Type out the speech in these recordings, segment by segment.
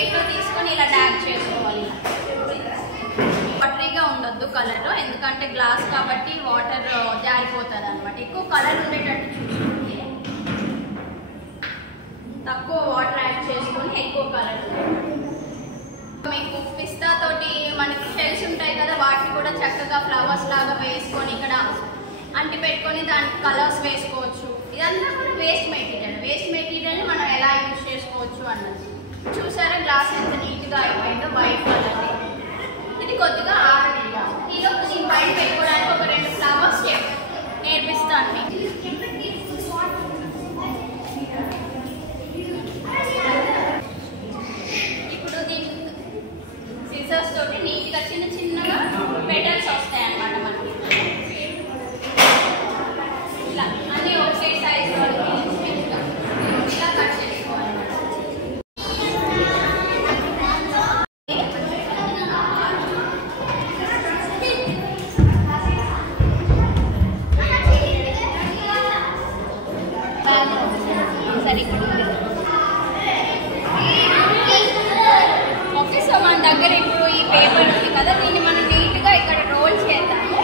చేతిలో తీసుకొని ఇలా డాబ్ చేసుకోవాలి. వాటరీగా ఉండొద్దు కలర్, ఎందుకంటే గ్లాస్ కాబట్టి వాటర్ జారిపోతుంది అనమాట. ఎక్కువ కలర్ ఉండేటట్టు చూసుకోండి. తక్కువ వాటర్ యాడ్ చేసుకొని ఎక్కువ కలర్. మీకు పిస్తా తోటి మనకి షెల్స్ ఉంటాయి కదా, వాటిని కూడా చక్కగా ఫ్లవర్స్ లాగా వేసుకొని ఇక్కడ అంటి పెట్టుకొని దానికి కలర్స్ వేసుకోవచ్చు. ఇదంతా కూడా వేస్ట్ మెటీరియల్ని మనం ఎలా యూజ్ చేసుకోవచ్చు అన్నది. చూసారా గ్లాస్ ఎంత నీట్గా అయిపోయిందో వైట్ కలర్. ఇది కొద్దిగా ఆరనిగా ఈలోపు నేను బయట పెట్టుకోవడానికి ఒక 2 ఫ్లవర్స్ నేర్పిస్తాను మీకు. ఇప్పుడు దీని సిజర్స్ తోటి నీట్గా చిన్న చిన్నగా పెటల్స్ వస్తాయి అన్నమాట మనకి. ఇలా అన్నీ ఒకే సైజ్ ఇలా కట్ చేసుకోవాలి. ఓకే, సో మన దగ్గర ఇప్పుడు ఈ పేపర్ ఉంది కదా, దీన్ని మనం నీట్గా ఇక్కడ రోల్ చేద్దాము.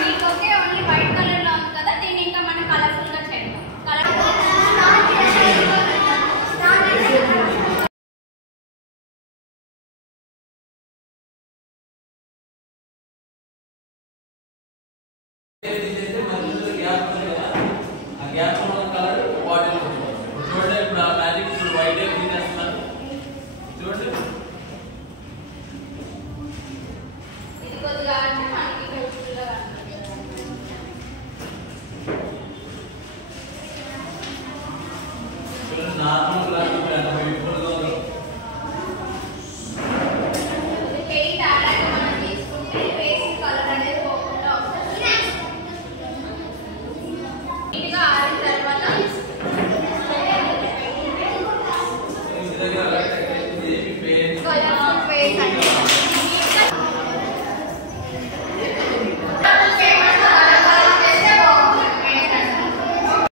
మీకు ఓకే ఓన్లీ వైట్ కలర్లో ఉంది కదా, దీన్ని ఇంకా మనం కలర్ఫుల్గా చేద్దాం. गैप